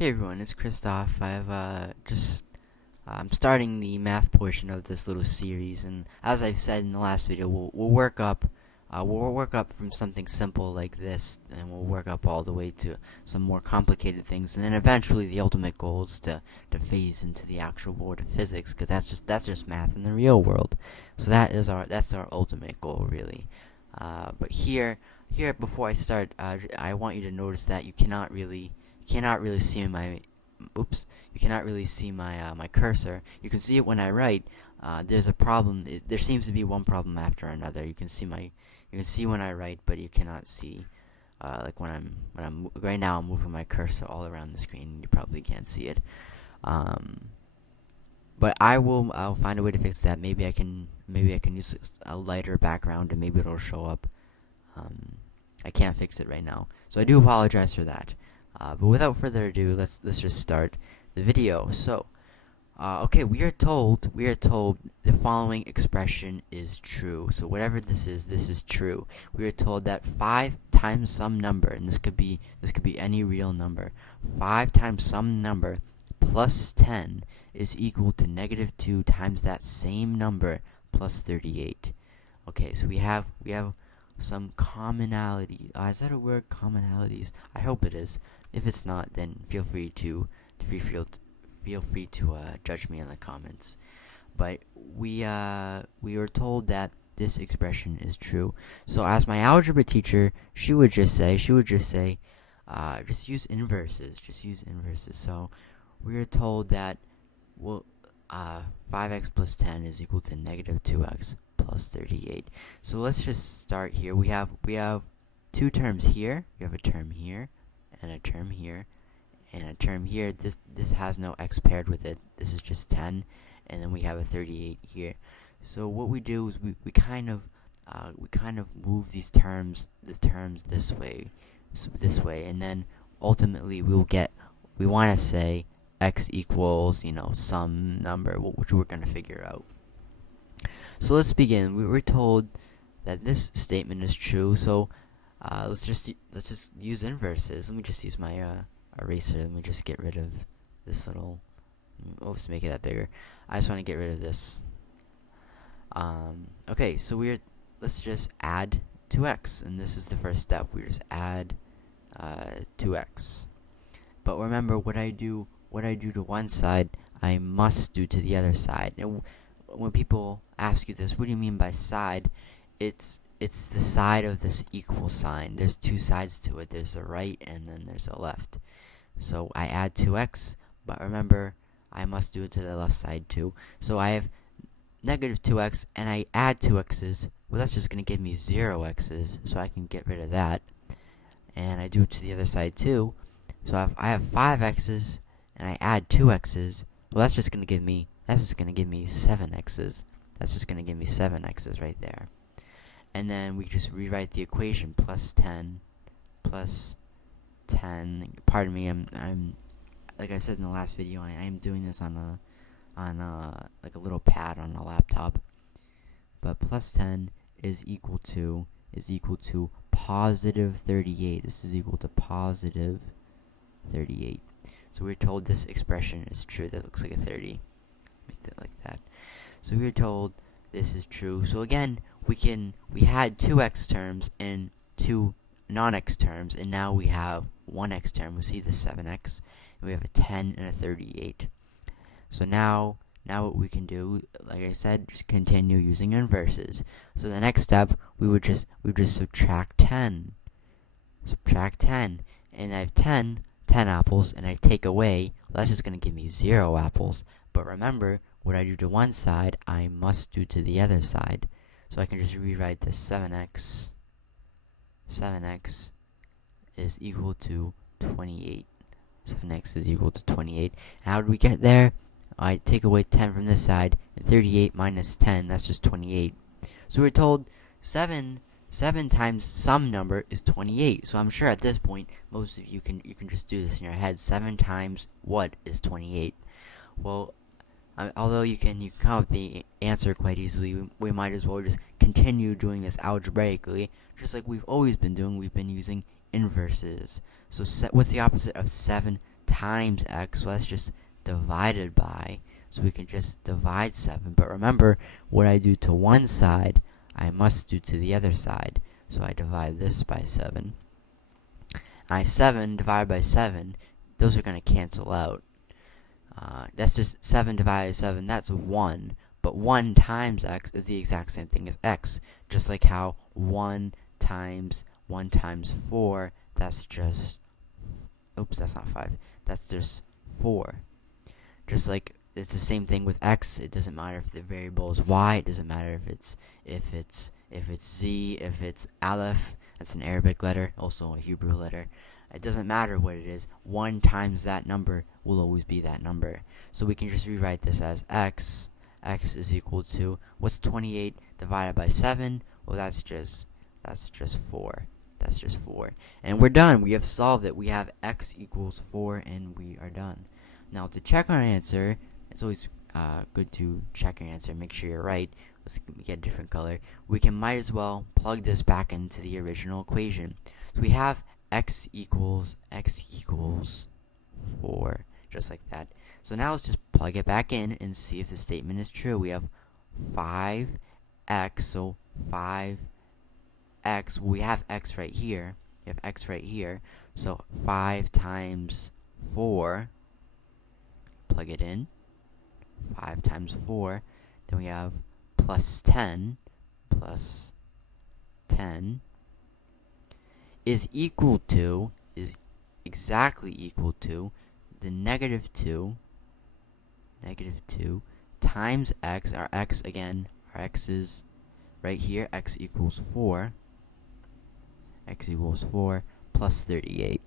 Hey everyone, it's Christoph. I'm starting the math portion of this little series, and as I've said in the last video, we'll work up from something simple like this, and we'll work up all the way to some more complicated things, and then eventually the ultimate goal is to phase into the actual world of physics, because that's just math in the real world. So that's our ultimate goal, really. But here before I start, I want you to notice that you cannot really see my my cursor. You can see it when I write. There's a problem. There seems to be one problem after another. You can see when I write, but you cannot see like when I'm right now. I'm moving my cursor all around the screen. You probably can't see it. Um, but I'll find a way to fix that. Maybe I can use a lighter background and maybe it'll show up. Um, I can't fix it right now, so I do apologize for that. But without further ado, let's just start the video. So, okay, we are told the following expression is true. So whatever this is true. We are told that 5 times some number, and this could be any real number. 5 times some number plus 10 is equal to -2 times that same number plus 38. Okay, so we have some commonality. Is that a word? Commonalities? I hope it is. If it's not, then feel free to judge me in the comments. But we were told that this expression is true. So as my algebra teacher, she would just say, just use inverses. Just use inverses. So we are told that 5x plus 10 is equal to -2x plus 38. So let's just start here. We have two terms here. We have a term here and a term here and a term here. This has no x paired with it. This is just 10, and then we have a 38 here. So what we do is we kind of move these terms this way, and then ultimately we want to say x equals some number, which we're going to figure out. So let's begin. We were told that this statement is true. So let's just use inverses. Let me just use my eraser. Let me just get rid of this little. Let's make it that bigger. I just want to get rid of this. Okay, so let's just add 2x, and this is the first step. We just add 2x. But remember, what I do to one side, I must do to the other side. And when people ask you this, what do you mean by side? It's the side of this equal sign. There's two sides to it. There's a right and then there's a left. So I add 2x, but remember, I must do it to the left side too. So I have -2x and I add 2x's. Well, that's just going to give me 0x's, so I can get rid of that. And I do it to the other side too. So I have 5x's and I add 2x's. Well, that's just going to give me 7x's. That's just going to give me 7x's right there. And then we just rewrite the equation plus 10. Pardon me, I'm like I said in the last video, I am doing this on like a little pad on a laptop. But plus 10 is equal to positive 38. This is equal to positive 38. So we're told this expression is true. That looks like a 30. Make that like that. So we're told this is true. So again, we had 2x terms and 2 non-x terms, and now we have 1x term. We see the 7x, and we have a 10 and a 38. So now what we can do, like I said, just continue using inverses. So the next step, we would just subtract 10. And I have 10 apples, and I take away, well, that's just going to give me 0 apples. But remember, what I do to one side, I must do to the other side. So I can just rewrite this 7x is equal to 28. 7x is equal to 28. How did we get there? I take away 10 from this side, and 38 minus 10, that's just 28. So we're told 7 times some number is 28. So I'm sure at this point, most of you can just do this in your head. 7 times what is 28? Well, although you can come up with the answer quite easily, we might as well just continue doing this algebraically, just like we've always been doing. We've been using inverses. So what's the opposite of 7 times x, so that's just divided by, so we can just divide 7. But remember, what I do to one side, I must do to the other side. So I divide this by 7. 7 divided by 7, those are going to cancel out. That's just 7 divided by 7, that's 1. But 1 times x is the exact same thing as x. Just like how 1 times 4, that's just, oops, that's not 5. That's just 4. Just like it's the same thing with x. It doesn't matter if the variable is y. It doesn't matter if it's z, if it's aleph. That's an Arabic letter, also a Hebrew letter. It doesn't matter what it is. 1 times that number will always be that number. So we can just rewrite this as x. X is equal to, what's 28 divided by 7? Well, that's just 4. That's just 4. And we're done. We have solved it. We have x equals 4, and we are done. Now, to check our answer, it's always good to check your answer, make sure you're right. Let's get a different color. We might as well plug this back into the original equation. So we have x equals 4, just like that. So now let's just plug it back in and see if the statement is true. We have 5x, so 5x, we have x right here. We have x right here. So 5 times 4, plug it in, 5 times 4, then we have plus 10 is exactly equal to the negative 2 times x. Our x again, our x is right here. X equals 4 plus 38.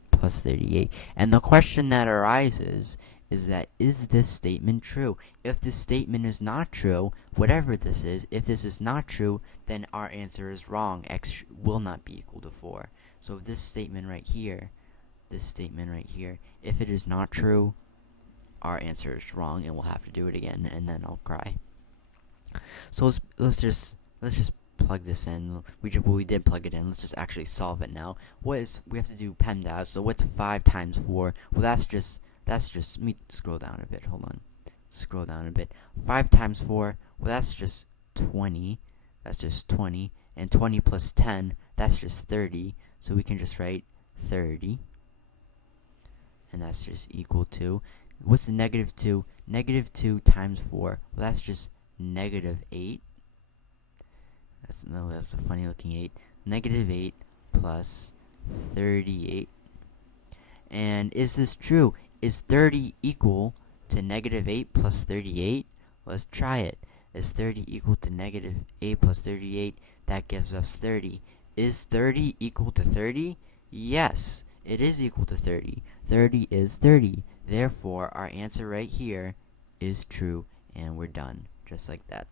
And the question that arises is that, is this statement true? If this statement is not true, whatever this is, if this is not true, then our answer is wrong. X will not be equal to 4. So this statement right here, if it is not true, our answer is wrong, and we'll have to do it again, and then I'll cry. So let's just plug this in. We did plug it in. Let's just actually solve it now. We have to do PEMDAS. So what's 5 times 4? Well, that's just. Let me scroll down a bit. Hold on. Scroll down a bit. 5 times 4. Well, that's just 20. That's just 20. And 20 plus 10. That's just 30. So we can just write 30. And that's just equal to. What's the negative 2? Negative 2 times 4. Well, that's just negative 8. That's a funny looking 8. Negative 8 plus 38. And is this true? Is 30 equal to negative 8 plus 38? Let's try it. Is 30 equal to negative 8 plus 38? That gives us 30. Is 30 equal to 30? Yes, it is equal to 30. 30 is 30. Therefore, our answer right here is true, and we're done. Just like that.